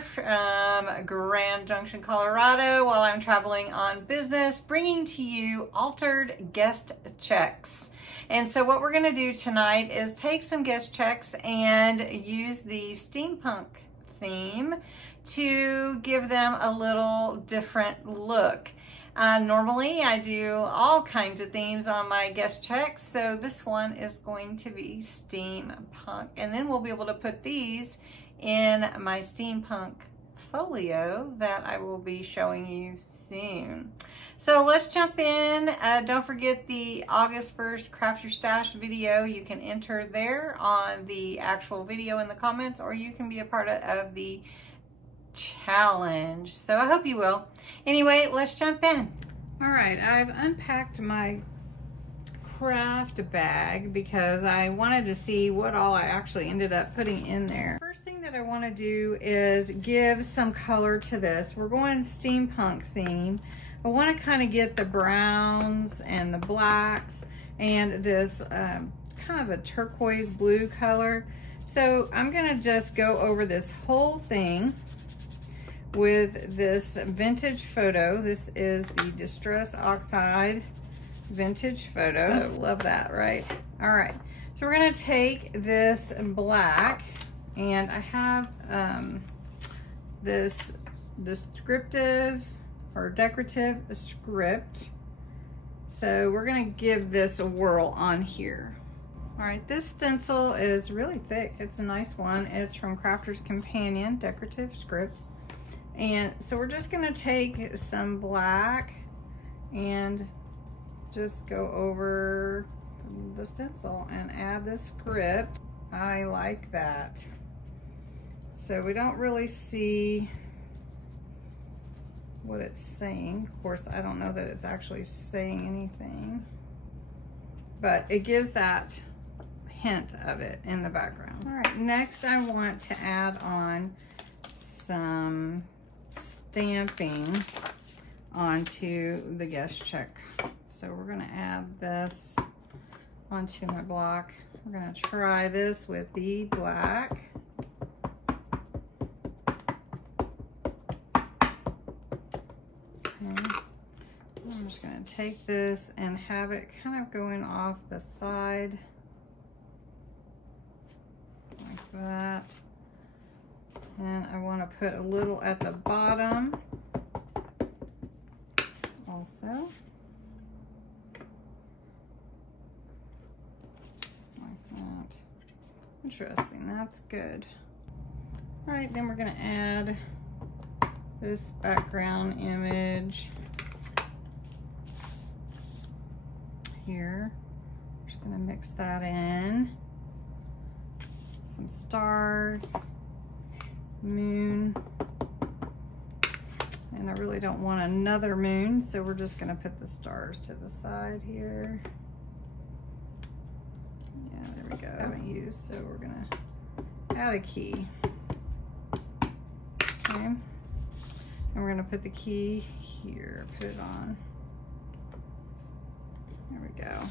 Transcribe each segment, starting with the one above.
here from Grand Junction, Colorado, while I'm traveling on business, bringing to you altered guest checks. And so what we're gonna do tonight is take some guest checks and use the steampunk theme to give them a little different look. Normally I do all kinds of themes on my guest checks, so this one is going to be steampunk, and then we'll be able to put these in my steampunk folio that I will be showing you soon. So let's jump in. Don't forget the August 1st Craft Your Stash video. You can enter there on the actual video in the comments, or you can be a part of the challenge. So I hope you will. Anyway, let's jump in. All right, I've unpacked my craft bag because I wanted to see what all I actually ended up putting in there. First thing that I want to do is give some color to this. We're going steampunk theme. I want to kind of get the browns and the blacks and this kind of a turquoise blue color. So I'm going to just go over this whole thing with this vintage photo. This is the Distress Oxide vintage photo. So, love that, right? All right, so we're gonna take this black, and I have this descriptive or decorative script. So we're gonna give this a whirl on here. All right, this stencil is really thick. It's a nice one. It's from Crafter's Companion Decorative Script. And so we're just gonna take some black and just go over the stencil and add the script. I like that. So we don't really see what it's saying. Of course, I don't know that it's actually saying anything, but it gives that hint of it in the background. All right, next I want to add on some stamping onto the guest check. So we're going to add this onto my block. We're going to try this with the black. Okay. I'm just going to take this and have it kind of going off the side like that. And I want to put a little at the bottom also. Like that. Interesting, that's good. All right, then we're going to add this background image here. Just going to mix that in. Some stars. Moon, and I really don't want another moon, so we're just going to put the stars to the side here. Yeah, there we go. I haven't used, so we're going to add a key. Okay, and we're going to put the key here, put it on. There we go.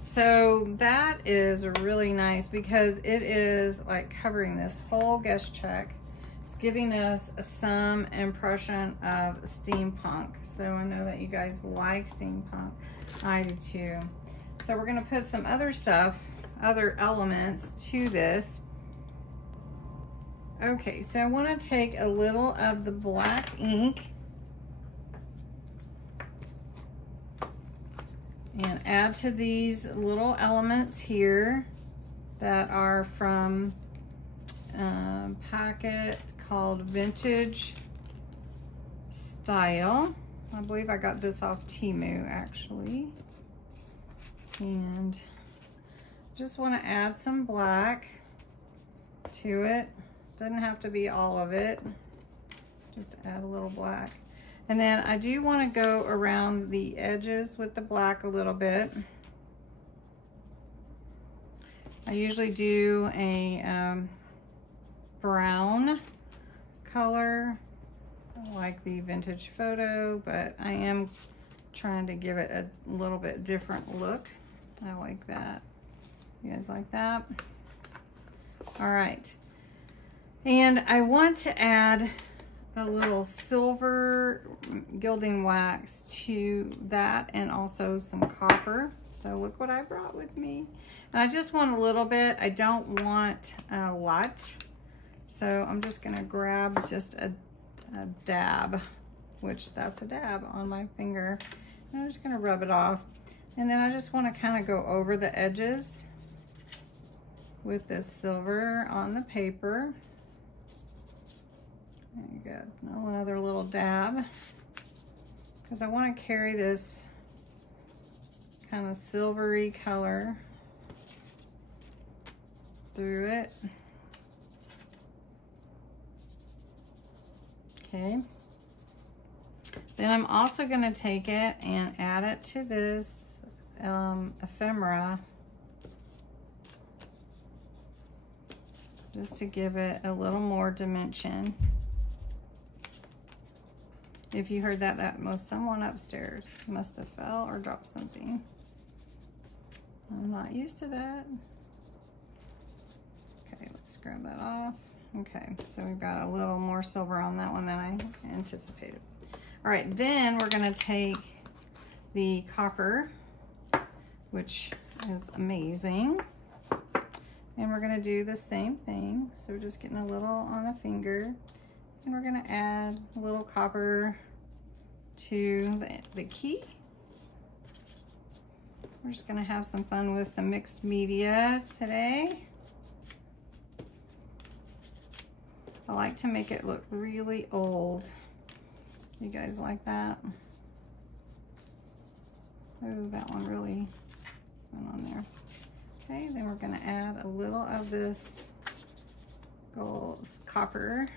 So that is really nice because it is like covering this whole guest check. It's giving us some impression of steampunk. So I know that you guys like steampunk. I do too. So we're gonna put some other stuff, other elements to this. Okay, so I wanna take a little of the black ink and add to these little elements here that are from a packet called Vintage Style. I believe I got this off Temu actually. And just want to add some black to it. Doesn't have to be all of it. Just add a little black. And then I do want to go around the edges with the black a little bit. I usually do a brown color, like the vintage photo, but I am trying to give it a little bit different look. I like that. You guys like that? All right. And I want to add a little silver gilding wax to that, and also some copper. So look what I brought with me. And I just want a little bit. I don't want a lot. So I'm just gonna grab just a dab, which that's a dab on my finger. And I'm just gonna rub it off. And then I just wanna kind of go over the edges with this silver on the paper. There you go. Another little dab, because I want to carry this kind of silvery color through it. Okay. Then I'm also going to take it and add it to this ephemera, just to give it a little more dimension. If you heard that, that was someone upstairs. Must have fell or dropped something. I'm not used to that. Okay, let's grab that off. Okay, so we've got a little more silver on that one than I anticipated. All right, then we're gonna take the copper, which is amazing. And we're gonna do the same thing. So we're just getting a little on a finger, and we're gonna add a little copper to the key. We're just gonna have some fun with some mixed media today. I like to make it look really old. You guys like that? Oh, that one really went on there. Okay, then we're gonna add a little of this gold copper.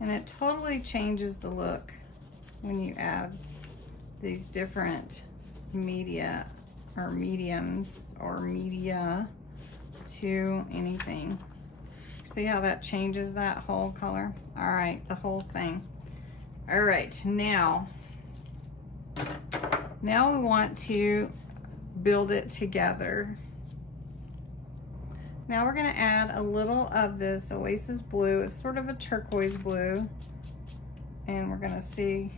And it totally changes the look when you add these different media or mediums or media to anything. See how that changes that whole color? All right, the whole thing. All right, now we want to build it together. Now we're gonna add a little of this Oasis blue. It's sort of a turquoise blue. And we're gonna see,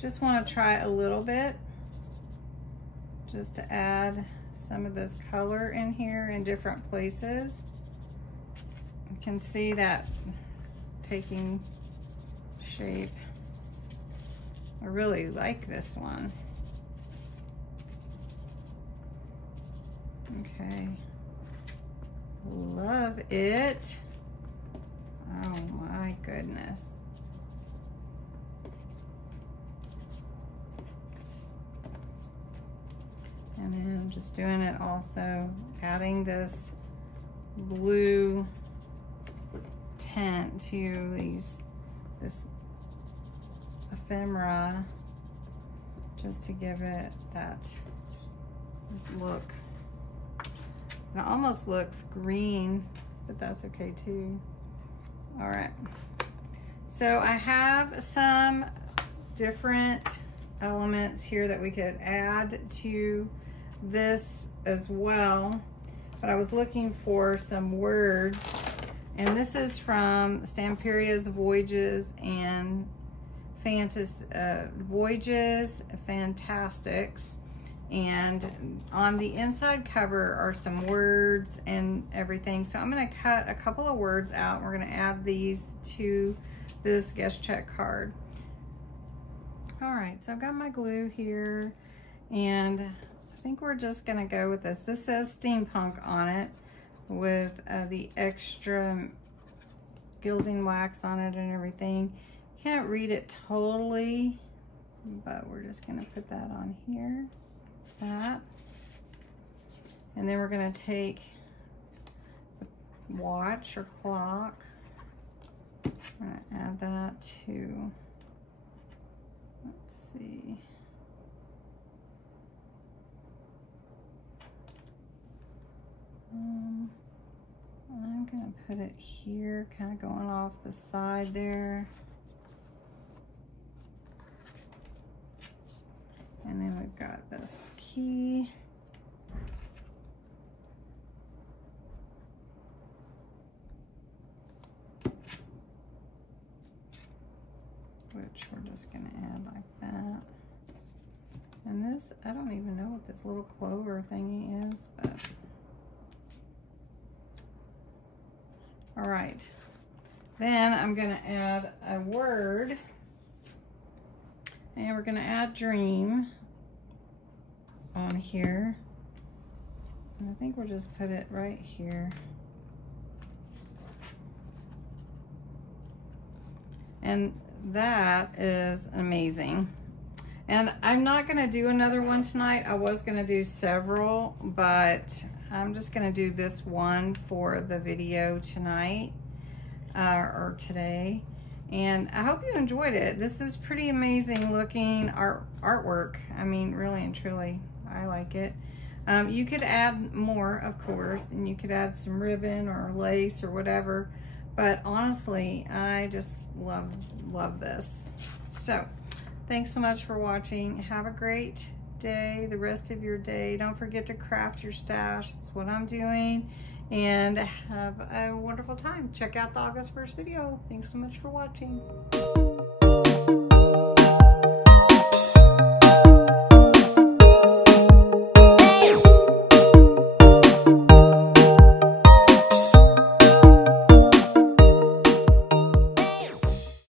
just wanna try a little bit, just to add some of this color in here in different places. You can see that taking shape. I really like this one. Okay. Love it. Oh my goodness. And then I'm just doing it also, adding this blue tint to this ephemera, just to give it that look. It almost looks green, but that's okay too. All right, so I have some different elements here that we could add to this as well, but I was looking for some words, and this is from Stamperia's Voyages and Voyages Fantastics. And on the inside cover are some words and everything. So I'm gonna cut a couple of words out, and we're gonna add these to this guest check card. All right, so I've got my glue here, and I think we're just gonna go with this. This says Steampunk on it with the extra gilding wax on it and everything. Can't read it totally, but we're just gonna put that on here. That, and then we're going to take the watch or clock. I'm going to add that to, let's see, I'm going to put it here, kind of going off the side there. And then we've got this key. which we're just gonna add like that. And this, I don't even know what this little clover thingy is, but. All right, then I'm gonna add a word, and we're gonna add dream on here. And I think we'll just put it right here. And that is amazing. And I'm not gonna do another one tonight. I was gonna do several, but I'm just gonna do this one for the video tonight, or today. And I hope you enjoyed it. This is pretty amazing looking artwork. I mean, really and truly, I like it. You could add more, of course, and you could add some ribbon or lace or whatever. But honestly, I just love this. So, thanks so much for watching. Have a great day, the rest of your day. Don't forget to craft your stash. That's what I'm doing. And have a wonderful time. Check out the August 1st video. Thanks so much for watching.